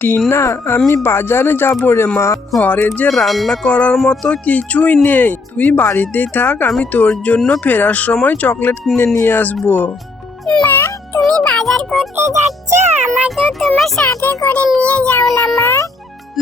টিনা, আমি বাজারে যাব রে মা। ঘরে যে রান্না করার মতো কিছুই নেই। তুই বাড়িতেই থাক, আমি তোর জন্য ফেরার সময় চকলেট কিনে নিয়ে আসবো। মা, তুমি বাজার করতে যাচ্ছ? আমাকেও তোমার সাথে করে নিয়ে যাও না মা।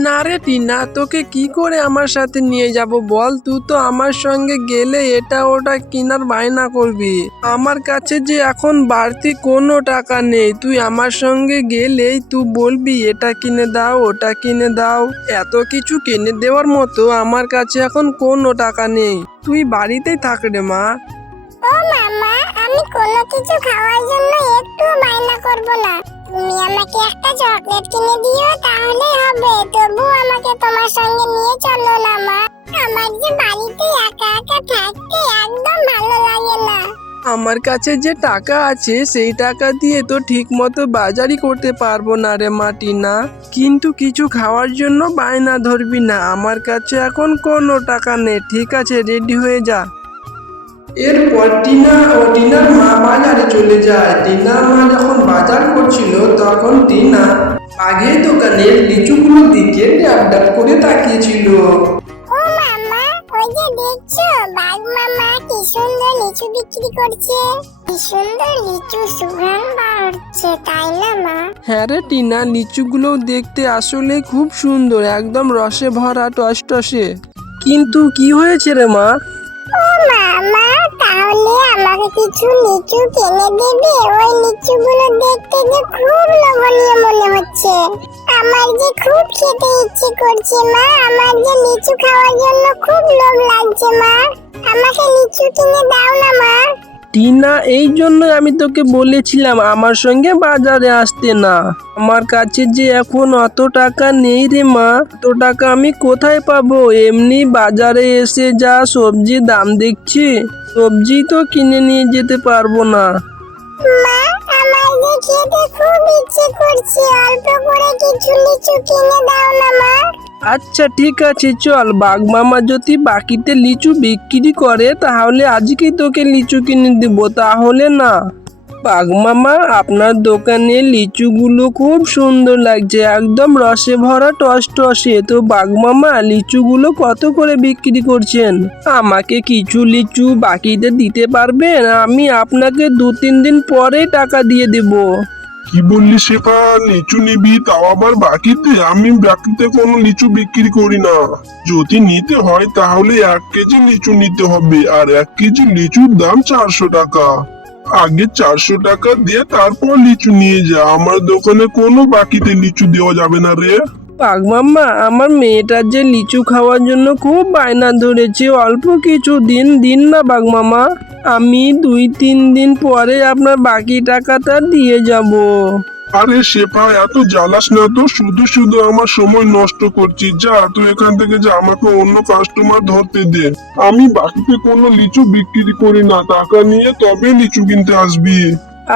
না রে টিনা, তোকে কি করে আমার সাথে নিয়ে যাব বল? তুই তো আমার সঙ্গে গেলে এটা ওটা কেনার বায়না করবি। আমার কাছে যে এখন বাড়তি কোনো টাকা নেই। তুই আমার সঙ্গে গেলেই তুই বলবি এটা কিনে দাও, ওটা কিনে দাও। এত কিছু কিনে দেওয়ার মতো আমার কাছে এখন কোনো টাকা নেই। তুই বাড়িতেই থাক রে মা। ও মামা, আমি কোনো কিছু খাওয়ার জন্য একটু বায়না করব না। তুমি আমাকে একটা চকলেট কিনে দিও, তাহলেই হবে। তবু আমাকে তোমার সঙ্গে নিয়ে চলো না মা। আমার যে বাড়িতে একা একা থাকতে একদম ভালো লাগে না। আমার কাছে যে টাকা আছে সেই টাকা দিয়ে তো ঠিক মতো বাজারই করতে পারবো না রে মা টিনা। কিন্তু কিছু খাওয়ার জন্য বায়না ধরবি না, আমার কাছে এখন কোনো টাকা নেই। ঠিক আছে, রেডি হয়ে যা। এরপর টিনা ও টিনার মা বাজারে চলে যায়। টিনার মা যখন বাজার করছিল তখন টিনা আগের দোকানের লিচুগুলোর দিকে ড্যাব ড্যাব করে তাকিয়েছিল। ও মামা, ওই যে দেখছো বাঘ মামা কি সুন্দর লিচু বিক্রি করছে। কি সুন্দর লিচু সুঘ্রাণ বার হচ্ছে, তাই না মা? হ্যাঁ রে টিনা, লিচুগুলো দেখতে আসলে খুব সুন্দর, একদম রসে ভরা টসটসে। কিন্তু কি হয়েছে রে মা? ও মামা, তাহলে আমাকে কিছু লিচু কিনে দেবে? ওই লিচুগুলো দেখতে যে খুব লোভনীয় মনে হচ্ছে। আমার যে খুব খেতে ইচ্ছে করছে মা। আমার যে লিচু খাওয়ার জন্য খুব লোভ লাগছে মা। আমাকে লিচু কিনে দাও না মা। টিনা, এই জন্য আমি তোকে বলেছিলাম আমার সঙ্গে বাজারে আসতে না। আমার কাছে যে এখন অত টাকা নেই রে মা। অত টাকা আমি কোথায় পাবো? এমনি বাজারে এসে যা সবজির দাম দেখছি, সবজি তো কিনে নিয়ে যেতে পারবো না। মা, আমার যে খেতে খুব ইচ্ছে করছে। অল্প করে কিছু লিচু কিনে দাও না মা। আচ্ছা ঠিক আছে, চল। বাঘ মামা যদি বাকিতে লিচু বিক্রি করে তাহলে আজকেই তোকে লিচু কিনে দেবো, তাহলে না। বাঘ মামা, আপনার দোকানে লিচুগুলো খুব সুন্দর লাগছে, একদম রসে ভরা টসটসে। তো বাঘ মামা, লিচুগুলো কত করে বিক্রি করছেন? আমাকে কিছু লিচু বাকিতে দিতে পারবেন? আমি আপনাকে 2-3 দিন পরে টাকা দিয়ে দেবো। কি বললি শেফা? লিচু নিবি, তাও আবার বাকিতে? আমি বাকিতে কোনো লিচু বিক্রি করি না। যদি নিতে হয় তাহলে 1 কেজি লিচু নিতে হবে, আর 1 কেজি লিচুর দাম 400 টাকা। আগে 400 টাকা দিয়ে তারপর লিচু নিয়ে যা। আমার দোকানে কোনো বাকিতে লিচু দেওয়া যাবে না রে। বাঘ মামা, আমার মেয়েটার যে লিচু খাওয়ার জন্য খুব বায়না ধরেছে, অল্প কিছু দিন দিন না বাঘ মামা। আমি 2-3 দিন পরে আপনার বাকি টাকাটা দিয়ে যাব। আরে শেফা, এত জ্বালাস না তো। শুধু শুধু আমার সময় নষ্ট করছিস। যা তুই এখান থেকে যা, আমাকে অন্য কাস্টমার ধরতে দে। আমি বাকিতে কোনো লিচু বিক্রি করি না। টাকা নিয়ে তবে লিচু কিনতে আসবি।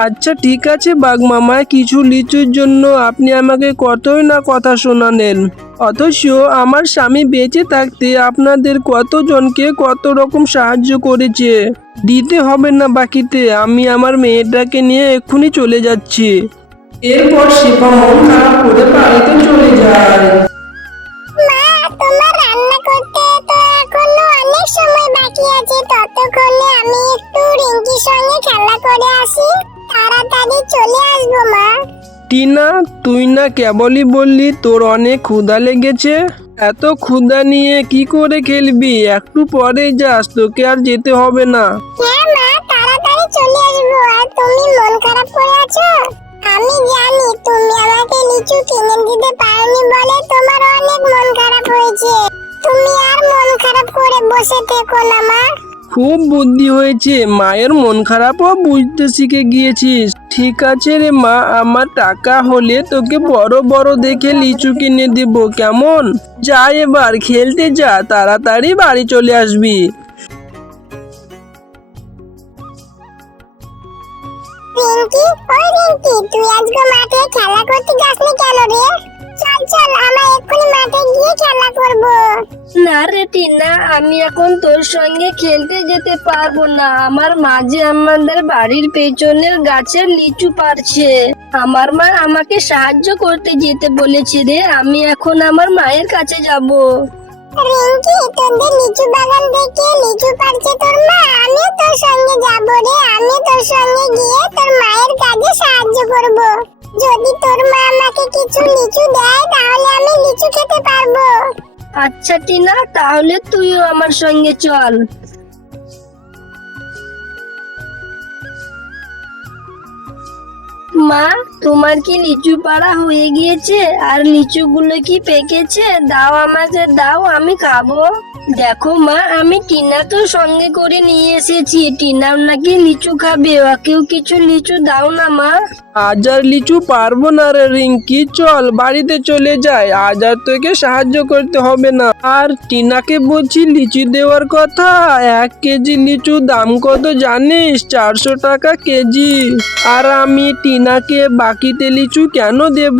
আচ্ছা ঠিক আছে বাঘ মামা, কিছু লিচুর জন্য আপনি আমাকে কতই না কথা শোনালেন। অথচ আমার স্বামী বেঁচে থাকতে আপনাদের কতজনকে কত রকম সাহায্য করেছে। দিতে হবে না বাকিতে, আমি আমার মেয়েটাকে নিয়ে এক্ষুনি চলে যাচ্ছি। এরপর শিপা মন খারাপ করে বাড়িতে চলে যায়। মা, তোমার রান্না করতে তো এখনো অনেক সময় বাকি আছে। ততক্ষণে আমি একটু রিঙ্কির সঙ্গে খেলা করে আসি। তাড়াতাড়ি চলে আসবো মা। টিনা, তুই না কেবলই বললি তোর অনেক ক্ষুধা লেগেছে। এত ক্ষুধা নিয়ে কি করে খেলবি? একটু পরে যাস, তোকে আর যেতে হবে না। হ্যাঁ মা, তাড়াতাড়ি চলে আসবো। আর তুমি মন খারাপ করে আছো? আমি জানি তুমি আমাকে লিচু কিনে দিতে পারোনি বলে তোমার অনেক মন খারাপ হয়েছে। তুমি আর মন খারাপ করে বসে থেকো না মা। খুব বুদ্ধি হয়েছে, মায়ের মন খারাপও বুঝতে শিখে গিয়েছিস। ঠিক আছে রে মা, আমার টাকা হলে তোকে বড় বড় দেখে লিচু কিনে দেব, কেমন? যা এবার খেলতে যা, তাড়াতাড়ি বাড়ি চলে আসবি। রিঙ্কি, ওই রিঙ্কি, তুই আজকে মাঠে খেলা করতে যাসনি কেন রে? চল চল, আমরা এক্ষুনি মাঠে গিয়ে খেলা করব। না রে টিনা, আমি এখন তোর সঙ্গে খেলতে যেতে পারবো না। আমার মাঝে আমাদের বাড়ির পেছনের গাছের লিচু পারছে। আমার মা আমাকে সাহায্য করতে যেতে বলেছে রে। আমি এখন আমার মায়ের কাছে যাব। রিঙ্কি, তোদের লিচু বাগান থেকে লিচু পারছে তোর মা, আমিও তোর সঙ্গে যাব রে। আমি তোর সঙ্গে গিয়ে তোর মায়ের কাজে সাহায্য করব। যদি তোর মা আমাকে কিছু লিচু দেয় তাহলে আমি লিচু খেতে পারবো। আচ্ছা টিনা, তাহলে তুইও আমার সঙ্গে চল। মা, তোমার কি লিচু পাড়া হয়ে গিয়েছে? আর লিচুগুলো কি পেকেছে? দাও, আমাকে দাও, আমি খাবো। দেখো মা, আমি টিনাকে সঙ্গে করে নিয়ে এসেছি। টিনাও নাকি লিচু খাবে। ওকেও কিছু লিচু দাও না মা। আজ আর লিচু পারবো না রে রিঙ্কি, চল বাড়িতে চলে যাই। আজ আর তোকে সাহায্য করতে হবে না। আর টিনাকে বলছি লিচু দেওয়ার কথা। 1 কেজি লিচু দাম কত জানিস? 400 টাকা কেজি। আর আমি টিনাকে বাকিতে লিচু কেন দেব?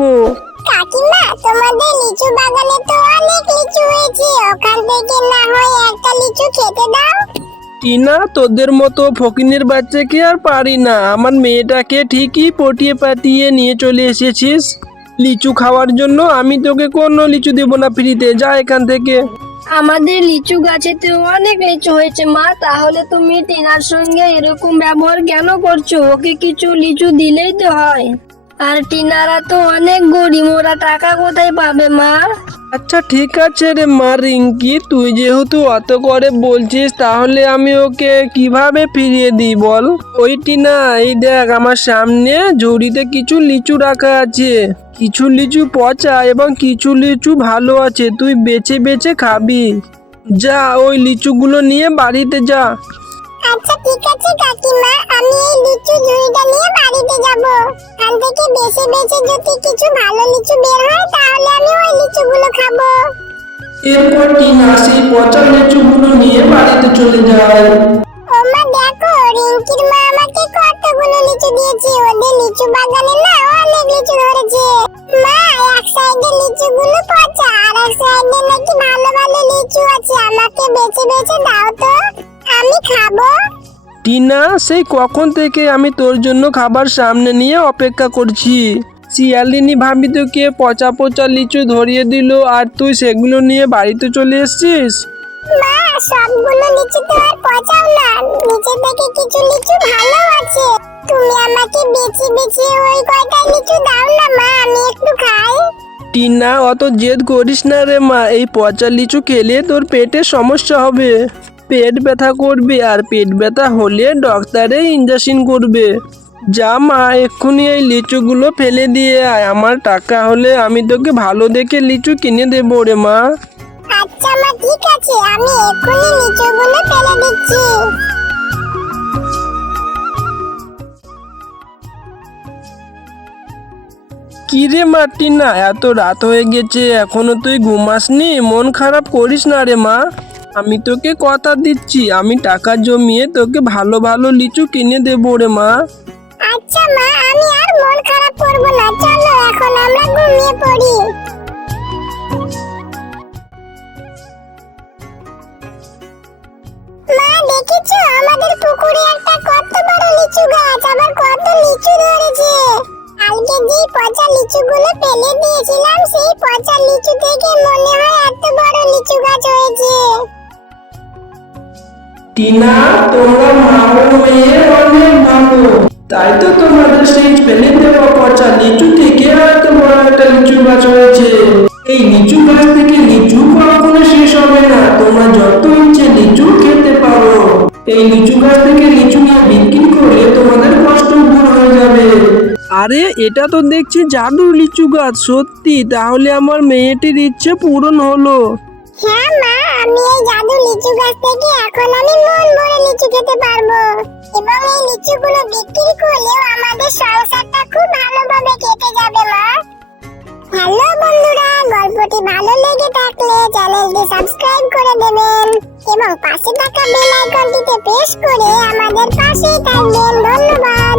কাকিমা, তোমাদের লিচু বাগানে তো অনেক লিচু হয়েছে, ওখান থেকে না হয় একটা লিচু খেতে দাও। টিনা, তোদের মতো ফকিনের বাচ্চাকে আর পারি না। আমার মেয়েটাকে ঠিকই পটিয়ে পাটিয়ে নিয়ে চলে এসেছিস লিচু খাওয়ার জন্য। আমি তোকে কোনো লিচু দেবো না ফ্রিতে, যা এখান থেকে। আমাদের লিচু গাছেতে অনেক লিচু হয়েছে মা, তাহলে তুমি টিনার সঙ্গে এরকম ব্যবহার কেন করছো? ওকে কিছু লিচু দিলেই তো হয়। আর টিনারা তো অনেক গরিব, ওরা টাকা কোথায় পাবে মা? আচ্ছা ঠিক আছে রে মা রিঙ্কি, তুই যেহেতু অত করে বলছিস তাহলে আমি ওকে কিভাবে ফিরিয়ে দিই বল? ওই টিনা, এই দেখ আমার সামনে ঝুড়িতে কিছু লিচু রাখা আছে। কিছু লিচু পচা এবং কিছু লিচু ভালো আছে, তুই বেছে বেছে খাবি। যা, ওই লিচুগুলো নিয়ে বাড়িতে যা। আচ্ছা ঠিক আছে কাকিমা, আমি এই লিচু ঝুড়িটা নিয়ে বাড়িতে যাব। ওখান থেকে বেছে বেছে যদি কিছু ভালো লিচু বের হয় তাহলে আমি ওই লিচুগুলো খাবো। এরপর টিনা সেই পচা লিচুগুলো নিয়ে বাড়িতে চলে যায়। ওমা দেখো, রিঙ্কির মা আমাকে কতগুলো লিচু দিয়েছে। ওদের লিচু বাগানে না অনেক লিচু ধরেছে। মা, এক সাইডে লিচুগুলো পচা আর এক সাইডে নাকি ভালো ভালো লিচু আছে। আমাকে বেছে বেছে দাও তো, আমি খাবো। টিনা, সেই কখন থেকে আমি তোর জন্য খাবার সামনে নিয়ে অপেক্ষা করছি। শিয়ালিনী ভাবি তোকে পচা পচা লিচু ধরিয়ে দিল আর তুই সেগুলো নিয়ে বাড়িতে চলে এসেছিস। মা, সবগুলো লিচু তো আর পচাও না, নিচে থেকে কিছু লিচু ভালো আছে। তুমি আমাকে বেছে বেছে ওই কয়টা লিচু দাও না মা, আমি একটু খাই। টিনা, অত জেদ করিস না রে মা। এই পচা লিচু খেলে তোর পেটে সমস্যা হবে। পেট ব্যথা করবে, আর পেট ব্যথা হলে ডক্টরে ইনজেকশন করবে। যা মা, এক্ষুনি এই লিচুগুলো ফেলে দিয়ে আয়। আমার টাকা হলে আমি তোকে ভালো দেখে লিচু কিনে দেবো রে মা। আচ্ছা মা, ঠিক আছে, আমি এক্ষুনি লিচুগুলো ফেলে দিচ্ছি। কি রে মা টিনা, এত রাত হয়ে গেছে এখনো তুই ঘুমাসনি? মন খারাপ করিস না রে মা। আমি তোকে কথা দিচ্ছি, আমি টাকা জমিয়ে তোকে ভালো ভালো লিচু কিনে দেবো রে মা। আচ্ছা মা, আমি আর মন খারাপ করব না, চলো এখন আমরা ঘুমিয়ে পড়ি। মা, দেখেছো আমাদের পুকুরে একটা কত বড় লিচু গাছ, আবার কত লিচু ধরেছে। কালকে যে পচা লিচুগুলো ফেলে দিয়েছিলাম সেই পচা লিচু থেকে মনে হয় এত বড় লিচু গাছ হয়েছে। টিনা, তোমরা মা ও মেয়ে অনেক ভালো, তাই তো তোমাদের সেই ফেলে দেওয়া পচা লিচু থেকে এত বড় একটা লিচু গাছ হয়েছে। এই লিচু গাছ থেকে লিচু কখনো শেষ হবে না, তোমরা যত ইচ্ছে লিচু খেতে পারো। এই লিচু গাছ থেকে লিচু নিয়ে বিক্রি করে তোমাদের কষ্ট দূর হয়ে যাবে। আরে, এটা তো দেখছি জাদুর লিচু গাছ। সত্যি, তাহলে আমার মেয়েটির ইচ্ছে পূরণ হলো। হ্যাঁ মা, আমি এই জাদু লিচু গাছ থেকে এখন আমি মন ভরে লিচু খেতে পারবো। এবং এই লিচুগুলো বিক্রি করলেও আমাদের সংসারটা খুব ভালোভাবে কেটে যাবে মা। হ্যালো বন্ধুরা, গল্পটি ভালো লেগে থাকলে চ্যানেলটি সাবস্ক্রাইব করে দেবেন এবং পাশে থাকা বেল আইকনটিতে প্রেস করে আমাদের পাশেই থাকবেন। ধন্যবাদ।